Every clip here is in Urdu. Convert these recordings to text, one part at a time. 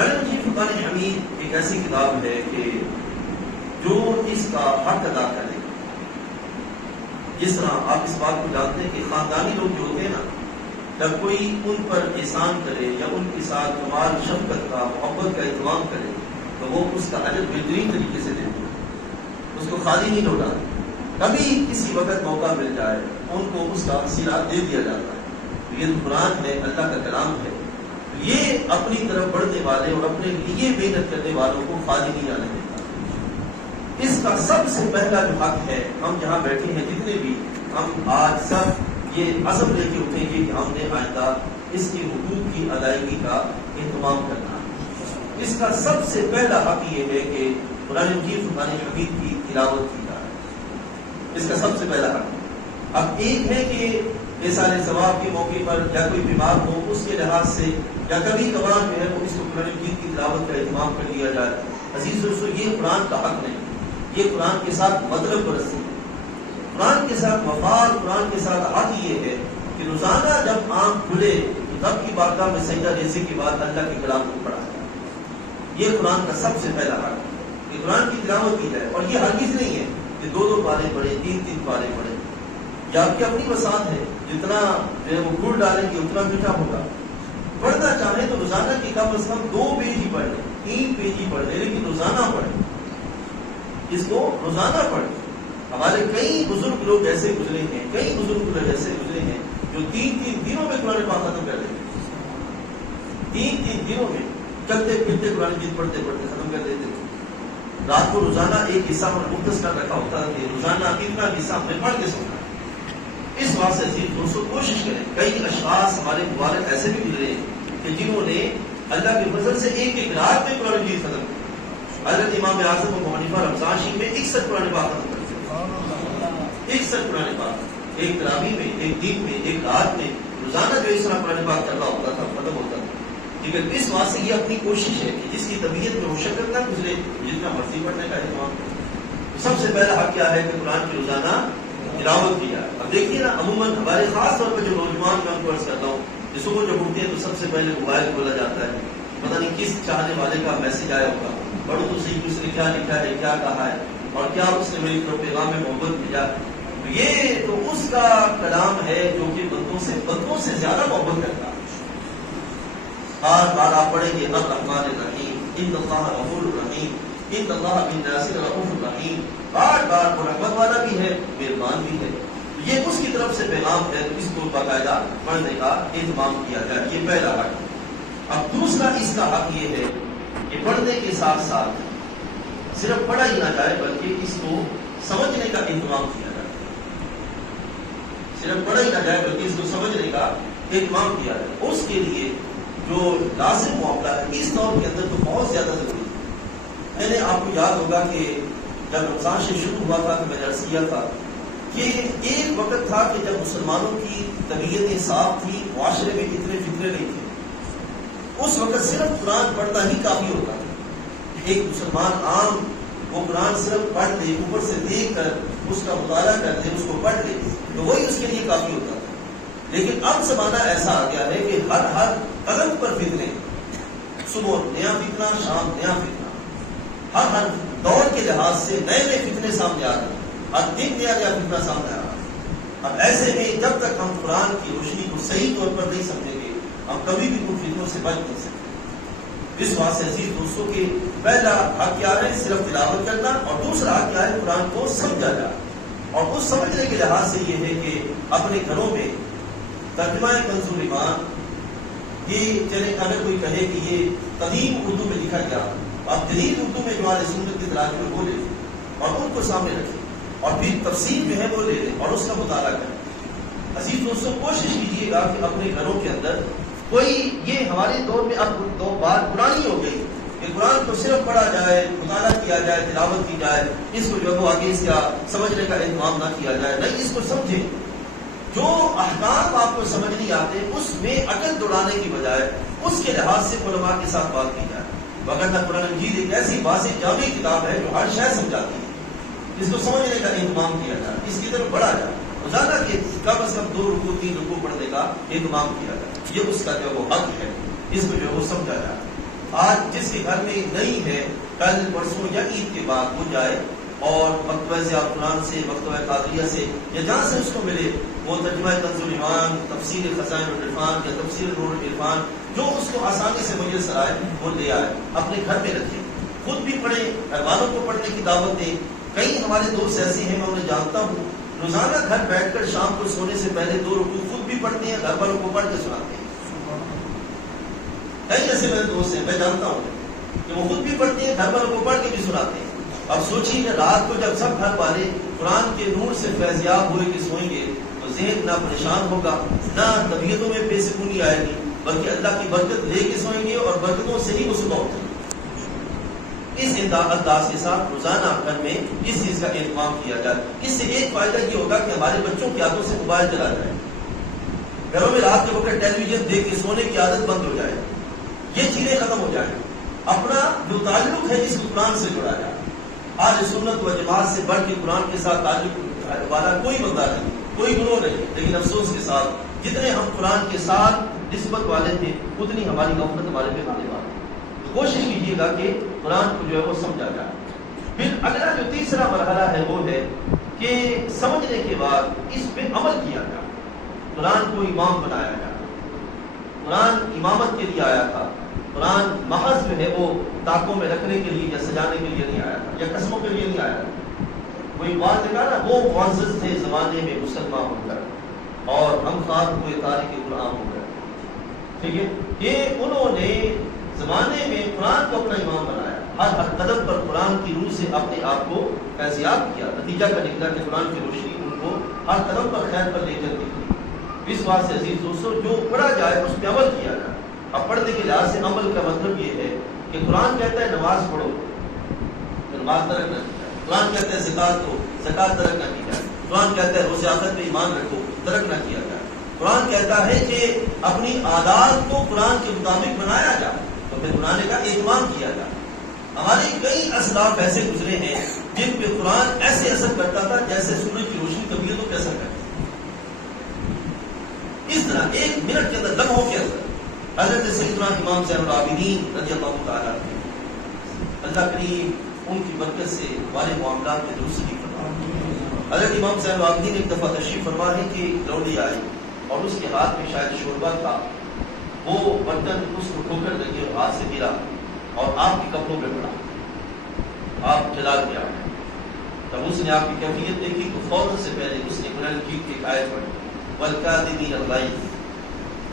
قرآن مجید فرقان حمید ایک ایسی کتاب ہے کہ جو اس کا حق ادا کرے، جس طرح آپ اس بات کو جانتے ہیں کہ خاندانی لوگ جو ہوتے ہیں نا، جب کوئی ان پر احسان کرے یا ان کے ساتھ کمال شفقت کا، محبت کا اہتمام کرے تو وہ اس کا اجر بہترین طریقے سے دیتے ہیں، اس کو خالی نہیں لوٹاتے۔ کبھی کسی وقت موقع مل جائے ان کو اس کا صلہ دے دیا جاتا ہے۔ یہ قرآن ہے، اللہ کا کلام ہے، یہ اپنی طرف بڑھنے والے اور اپنے لیے محنت کرنے والوں کو خالی نہیں جانے دیتا۔ اس کا سب سے پہلا جو حق ہے، ہم جہاں بیٹھے ہیں جتنے بھی، ہم آج سب یہ عزم لے کے اٹھیں گے کہ ہم نے آئندہ اس کے حقوق کی ادائیگی کا اہتمام کرنا ہے۔ اس کا سب سے پہلا حق یہ ہے کہ قرآن مجید فرقان حمید کی تلاوت کی جائے، اس کا سب سے پہلا حق۔ اب ایک ہے کہ احسان ثواب کے موقع پر یا کوئی بیمار ہو اس کے لحاظ سے یا کبھی کبھار جو ہے وہ اس کو قرآن مجید کی تلاوت کا اہتمام کر لیا جائے۔ عزیز دوستو، یہ قرآن کا حق نہیں، یہ قرآن کے ساتھ مطلب پرستی ہے، قرآن کے ساتھ مفاد، قرآن کے ساتھ حق یہ ہے کہ روزانہ جب آنکھ کھلے تو تب کی بارگاہ میں سجدہ ریزی کے بعد اللہ کے کلام کو پڑھا جائے۔ یہ قرآن کا سب سے پہلا حق ہے کہ قرآن کی تلاوت کی جائے، اور یہ ہرگز نہیں ہے کہ 2 پارے پڑھیں، 3 پارے پڑھیں، یا آپ کی اپنی پسند ہے، جتنا جو ہے وہ گڑ ڈالیں گے اتنا میٹھا ہوگا۔ پڑھنا چاہیں تو روزانہ کی کم از کم 2 پیج ہی پڑھ لیں، 3 پیج ہی پڑھ لیں، لیکن روزانہ پڑھیں، اس کو روزانہ پڑھیں۔ ہمارے کئی بزرگ لوگ ایسے گزرے ہیں، کئی بزرگ لوگ ایسے گزرے ہیں جو 3 دنوں میں قرآن پاک ختم کر دیتے ہیں، 3 دنوں میں چلتے پھرتے قرآن مجید پڑھتے پڑھتے ختم کر دیتے تھے۔ رات کو روزانہ ایک حصہ اور مختصر رکھا ہوتا ہے کہ روزانہ اتنا حصہ ہم نے پڑھ کے سونا۔ اس بات سے عزیز دوستو کوشش کریں، کئی اشخاص ہمارے مبارک ایسے بھی گزرے کہ جنہوں نے اللہ کے فضل سے ایک رات میں قرآن مجید ختم کیا۔ حضرت امام اعظم ابو حنیفہ رمضان شریف میں 61 قرآن پاک ختم کرتے ہیں، 61 قرآن پاک، ایک تراویح میں، ایک دن میں، ایک رات میں، روزانہ جو اس طرح قرآن پاک چل رہا ہوتا تھا، ختم ہوتا تھا۔ لیکن اس بات سے یہ اپنی کوشش ہے کہ جس کی طبیعت میں مشقت نہ گزرے، جتنا مرضی پڑھنے کا اہتمام کرے۔ سب سے پہلا حق کیا ہے کہ قرآن کی روزانہ تلاوت کی جائے۔ اب دیکھیے نا، عموماً ہمارے خاص طور پر جو نوجوان میں ان کو عرض کرتا ہوں کہ صبح جب اٹھتے ہیں تو سب سے پہلے موبائل کھولا جاتا ہے، پتہ نہیں کس چاہنے والے کا میسج آیا ہوگا، پڑھو تو صحیح کس نے کیا لکھا ہے، کیا کہا ہے، اور کیا اس نے میری طرف پیغام میں محبت بھیجا۔ یہ تو اس کا کلام ہے جو کہ بندوں سے زیادہ محبت کرتا ہے۔ بار بار آپ پڑھیں گے الرحمن الرحیم، ان اللہ غفور الرحیم، ان اللہ بالناس رؤوف الرحیم، بار بار وہ رحمت والا بھی ہے، مہربان بھی ہے۔ یہ اس کی طرف سے پیغام ہے، اس کو باقاعدہ پڑھنے کا اہتمام کیا جائے، یہ پہلا حق۔ اب دوسرا اس کا حق یہ ہے کہ پڑھنے کے ساتھ ساتھ صرف پڑھا ہی نہ جائے بلکہ اس کو سمجھنے کا اہتمام کیا جائے، صرف پڑھا ہی نہ جائے بلکہ اس کو سمجھنے کا اہتمام کیا جائے۔ اس کے لیے جو لازم معاملہ ہے اس دور کے اندر تو بہت زیادہ ضروری ہے۔ میں نے آپ کو یاد ہوگا کہ جب رمضان سے شروع ہوا تھا تو میں نے عرض کیا تھا کہ ایک وقت تھا کہ جب مسلمانوں کی طبیعتیں صاف تھی، معاشرے میں اتنے فتنے نہیں تھے، اس وقت صرف قرآن پڑھنا ہی کافی ہوتا تھا۔ ایک مسلمان عام وہ قرآن صرف پڑھ لے، اوپر سے دیکھ کر اس کا مطالعہ کر لے، اس کو پڑھ لے تو وہی اس کے لیے کافی ہوتا تھا۔ لیکن اب زمانہ ایسا آ گیا ہے کہ ہر قدم پر فتنے، صبح نیا فتنہ، شام نیا فتنہ، ہر دور کے لحاظ سے نئے نئے فتنے سامنے آ رہے ہیں، ہر دن نیا نیا فتنہ سامنے آ رہا ہے۔ اب ایسے میں جب تک ہم قرآن کی روشنی کو صحیح طور پر نہیں سمجھیں گے، ہم کبھی بھی ان فتنوں سے بچ نہیں سکتے۔ اس بات سے عزیز دوستوں کے پہلا حق کیا ہے؟ صرف تلاوت کرنا، اور دوسرا حق کیا ہے؟ قرآن کو سمجھا جائے، اور اس سمجھنے کے لحاظ سے یہ ہے کہ اپنے گھروں میں ترجمہ کنز الایمان، یہ چلے اگر کوئی کہے کہ یہ قدیم اردو میں لکھا گیا، آپ جدید اردو میں جو ہمارے سنت کے تراجم وہ لے لیں اور ان کو سامنے رکھیں، اور پھر تفسیر جو ہے وہ لے لیں اور اس کا مطالعہ کریں۔ عزیز دوستوں، کوشش کیجیے گا کہ اپنے گھروں کے اندر کوئی، یہ ہمارے دور میں اب 2 بات پرانی ہو گئی کہ قرآن کو صرف پڑھا جائے، مطالعہ کیا جائے، تلاوت کی جائے، اس کو جو ہے وہ آگے اس کا سمجھنے کا اہتمام نہ کیا جائے۔ نہیں، اس کو سمجھیں، جو احکام آپ کو سمجھ نہیں آتے اس میں عقل دوڑانے کی بجائے اس کے لحاظ سے علماء کے ساتھ بات کی جائے۔ وگرنہ قرآن مجید ایک ایسی واضح جامع کتاب ہے جو ہر شے سمجھاتی ہے، اس کو سمجھنے کا اہتمام کیا جائے، اس کی طرف بڑھا جائے، روزانہ کے کم از کم 2 رکوع 3 رکوع پڑھنے کا اہتمام کیا جائے، یہ اس کا جو وہ حق ہے، اس کو جو ہے وہ سمجھا جائے۔ آج جس کے گھر میں نئی ہے کل پرسوں یا عید کے بعد وہ جائے اور مکتبہ ضیاء القرآن سے، مکتبہ قادریہ سے یا جہاں سے اس کو ملے وہ ترجمہ کنز الایمان، تفسیر خزائن العرفان یا تفسیر نور العرفان جو اس کو آسانی سے میسر آئے وہ لے آئے، اپنے گھر میں رکھے، خود بھی پڑھے، گھر والوں کو پڑھنے کی دعوت دیں۔ کئی ہمارے دوست ایسے ہیں، میں انہیں جانتا ہوں، روزانہ گھر بیٹھ کر شام کو سونے سے پہلے 2 رکوع خود بھی پڑھتے ہیں، گھر والوں کو پڑھ کے سناتے ہیں۔ کئی ایسے میرے دوست ہیں، میں جانتا ہوں کہ وہ خود بھی پڑھتے ہیں، گھر والوں کو پڑھ کے بھی سناتے ہیں۔ اب سوچیے کہ رات کو جب سب گھر والے قرآن کے نور سے فیضیاب ہوئے کہ سوئیں گے تو ذہن نہ پریشان ہوگا، نہ طبیعتوں میں بے سکونی آئے گی، بلکہ اللہ کی برکت لے کے سوئیں گے اور برکتوں سے ہی وہ صبح اٹھیں گے۔ اس انداز کے ساتھ روزانہ گھر میں اس چیز کا اہتمام کیا جائے۔ اس سے ایک فائدہ یہ ہوگا کہ ہمارے بچوں کی عادتوں سے موبائل چلا جائے، گھروں میں رات کے وقت ٹیلی ویژن دیکھ کے سونے کی عادت بند ہو جائے، یہ چیزیں ختم ہو جائیں، اپنا جو تعلق ہے اس کو قرآن سے جڑا جائے۔ آج سنت و جماعت سے بڑھ کے قرآن کے ساتھ تعلق والا کوئی بندہ نہیں، کوئی گروہ نہیں، لیکن افسوس کے ساتھ جتنے ہم قرآن کے ساتھ نسبت والے تھے اتنی ہماری غفلت ہمارے پہ آنے والی۔ کوشش کیجیے گا کہ قرآن کو جو ہے وہ سمجھا جائے۔ پھر اگلا جو تیسرا مرحلہ ہے وہ ہے کہ سمجھنے کے بعد اس پہ عمل کیا جائے، قرآن کو امام بنایا جائے۔ قرآن امامت کے لیے آیا تھا، قرآن محض جو ہے وہ تاکوں میں رکھنے کے لیے یا سجانے کے لیے نہیں آیا تھا، یا قسموں کے لیے نہیں آیا تھا۔ کوئی بات نے کہا نا، وہ معزز تھے زمانے میں مسلمان ہو کر اور ہم خار ہوئے تارک قرآن ہو کر، ٹھیک ہے، کہ انہوں نے زمانے میں قرآن کو اپنا امام بنایا، ہر قدم پر قرآن کی روح سے اپنے آپ کو فیضیاب کیا۔ نتیجہ کا نکلا کہ قرآن کی روشنی ان کو ہر قدم پر خیر پر لے چلتی تھی۔ اس بات سے عزیز دوستو، جو پڑھا جائے اس پہ عمل کیا جائے۔ اب پڑھنے کے لحاظ سے عمل کا مطلب یہ ہے کہ قرآن کہتا ہے نماز پڑھو، نماز ترک نہ کی جائے۔ قرآن کہتا ہے زکات دو، زکات ترک نہ کی جائے۔ قرآن کہتا ہے روز آخرت پہ ایمان رکھو، ترک نہ کیا جائے۔ قرآن کہتا ہے کہ اپنی عادات کو قرآن کے مطابق بنایا جائے، تو پھر قرآن کا اہتمام کیا جائے۔ ہمارے کئی اسلاف ایسے گزرے ہیں جن پہ قرآن ایسے اثر کرتا تھا جیسے سورج کی روشنی طبیعتوں پہ اثر کرتی ہے۔ اس طرح 1 منٹ کے اندر، لمحوں کے اندر حضرت سیدنا امام زین العابدین رضی اللہ تعالیٰ عنہ، اللہ کریم ان کی برکت سے ہمارے معاملات میں درستگی فرمائے۔ حضرت امام زین العابدین ایک دفعہ تشریف فرما ہے کہ لوڈی آئی اور اس کے ہاتھ میں شاید شوربہ تھا، وہ برتن اس کو ٹھوکر لگی اور ہاتھ سے گرا اور آپ کے کپڑوں پہ پڑا، آپ جلا گیا۔ تب اس نے آپ کی کیفیت دیکھی تو فوراً سے پہلے اس نے قرآن کی ایک آیت پڑھی، والکاظمین الغیظ۔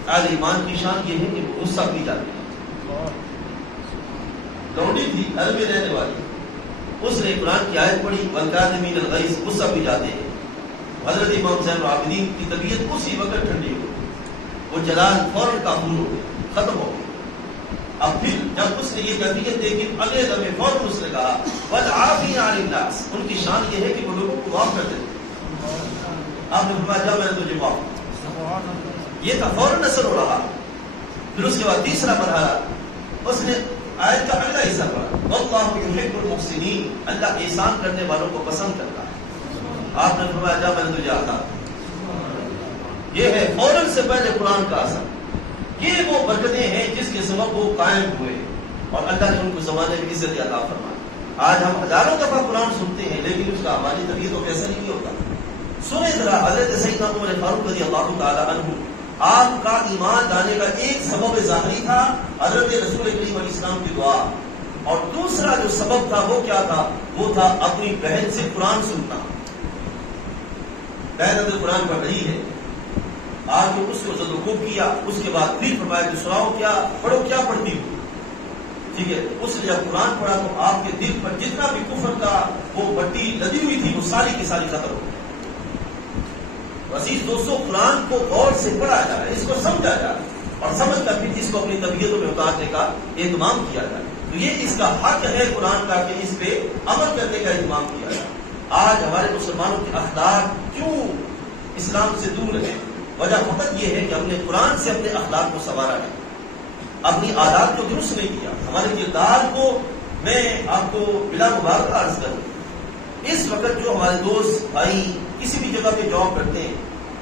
اہل ایمان کی شان یہ ہے کہ وہ غصہ پی جاتے ہیں۔ لوڈی تھی، گھر میں رہنے والی، اس نے قرآن کی آیت پڑھی، والکاظمین الغیظ، غصہ پی جاتے ہیں۔ حضرت امام زین العابدین کی طبیعت اسی وقت ٹھنڈی ہو گئی، وہ جلال فوراً کافور ہو گیا، ختم ہو گیا۔ اب پھر جب اس نے یہ کیفیت دیکھی اگلے لمحے فوراً اس نے کہا والعافین عن الناس، ان کی شان یہ ہے کہ وہ لوگوں کو معاف کر دیتے ہیں۔ آپ نے فرمایا جا میں نے تجھے معاف کیا، یہ تھا فوراً اثر ہو رہا۔ پھر اس کے بعد تیسرا مرحلہ، اس نے آیت کا اگلا حصہ پڑھا، واللہ یحب المحسنین، اللہ احسان کرنے والوں کو پسند کرتا ہے۔ آپ نے فرمایا جا میں نے تجھے عطا۔ یہ ہے فوراً سے پہلے قرآن کا اثر۔ یہ وہ برکتیں ہیں جس کے سبب وہ قائم ہوئے اور اللہ نے ان کو زمانے میں عزت عطا فرمائی۔ آج ہم ہزاروں دفعہ قرآن سنتے ہیں لیکن اس کا ہماری طبیعتوں پہ اثر نہیں ہوتا۔ سنیں ذرا، حضرت سیدنا عمر فاروق رضی اللہ تعالی عنہ، آپ کا ایمان لانے کا ایک سبب ظاہری تھا حضرت رسول کریم علیہ السلام کی دعا، اور دوسرا جو سبب تھا وہ کیا تھا؟ وہ تھا اپنی بہن سے قرآن سننا۔ بہن اگر قرآن پڑھ رہی ہے، آج اس کو زد و کوب کیا، اس کے بعد پھر فرمایا کہ سناؤ کیا پڑھو، کیا پڑھتی ہو، ٹھیک ہے۔ اس نے جب قرآن پڑھا تو آپ کے دل پر جتنا بھی کفر کا وہ بٹی لدی ہوئی تھی وہ ساری کی ساری ختم ہو گئی۔ عزیز دوستو، قرآن کو غور سے پڑھا جائے، اس کو سمجھا جائے اور سمجھ کر پھر اس کو اپنی طبیعتوں میں اتارنے کا اہتمام کیا جائے، تو یہ اس کا حق ہے قرآن کا کہ اس پہ عمل کرنے کا اہتمام کیا جائے۔ آج ہمارے مسلمانوں کے اخلاق کیوں اسلام سے دور ہے؟ وجہ فقط یہ ہے کہ ہم نے قرآن سے اپنے اخلاق کو سنوارا ہے، اپنی عادات کو درست نہیں کیا، ہمارے کردار کو۔ میں آپ کو بلا مبالغہ عرض کروں، اس وقت جو ہمارے دوست بھائی کسی بھی جگہ پہ جاب کرتے ہیں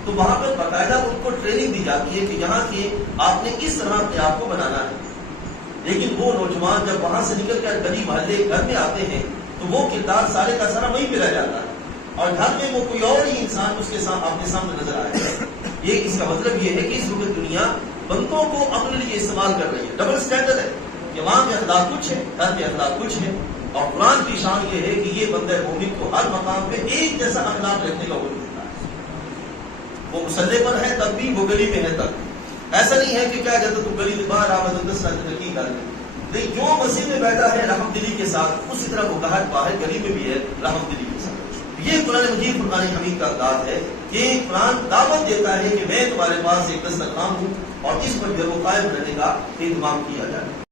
تو وہاں پر باقاعدہ ان کو ٹریننگ دی جاتی ہے کہ یہاں کے آپ نے اس طرح اپنے آپ کو بنانا ہے، لیکن وہ نوجوان جب وہاں سے نکل کر گلی محلے گھر میں آتے ہیں تو وہ کردار سارے کا سارا وہیں پہ رہ جاتا ہے، اور گھر میں وہ کوئی اور ہی انسان اس کے ساتھ آپ کے سامنے نظر آئے گا۔ یہ اس کا مطلب یہ ہے کہ اس وقت دنیا بندوں کو اپنے لیے استعمال کر رہی ہے، ڈبل سٹینڈرڈ ہے کہ وہاں کے اخلاق کچھ ہے، گھر کے اخلاق کچھ ہے، اور قرآن کی شان یہ ہے کہ یہ بندہ مومن کو ہر مقام پہ ایک جیسا اخلاق رکھنے کا حکم دیتا ہے۔ وہ مسلح پر ہے تب بھی، وہ گلی میں ہے تب بھی۔ ایسا نہیں ہے کہ کیا کہتے تو گلی میں باہر آمد کی کر لیں، نہیں، جو مسجد میں بیٹھا ہے رحم دلی کے ساتھ، اسی طرح وہ باہر گلی میں بھی ہے رحم دلی کے ساتھ۔ یہ قرآن مجید فرقان حمید کا انداز ہے کہ قرآن دعوت دیتا ہے کہ میں تمہارے پاس ایک دسترخوان ہوں اور اس پر جو وہ قائم رہنے کا اہتمام کیا جائے۔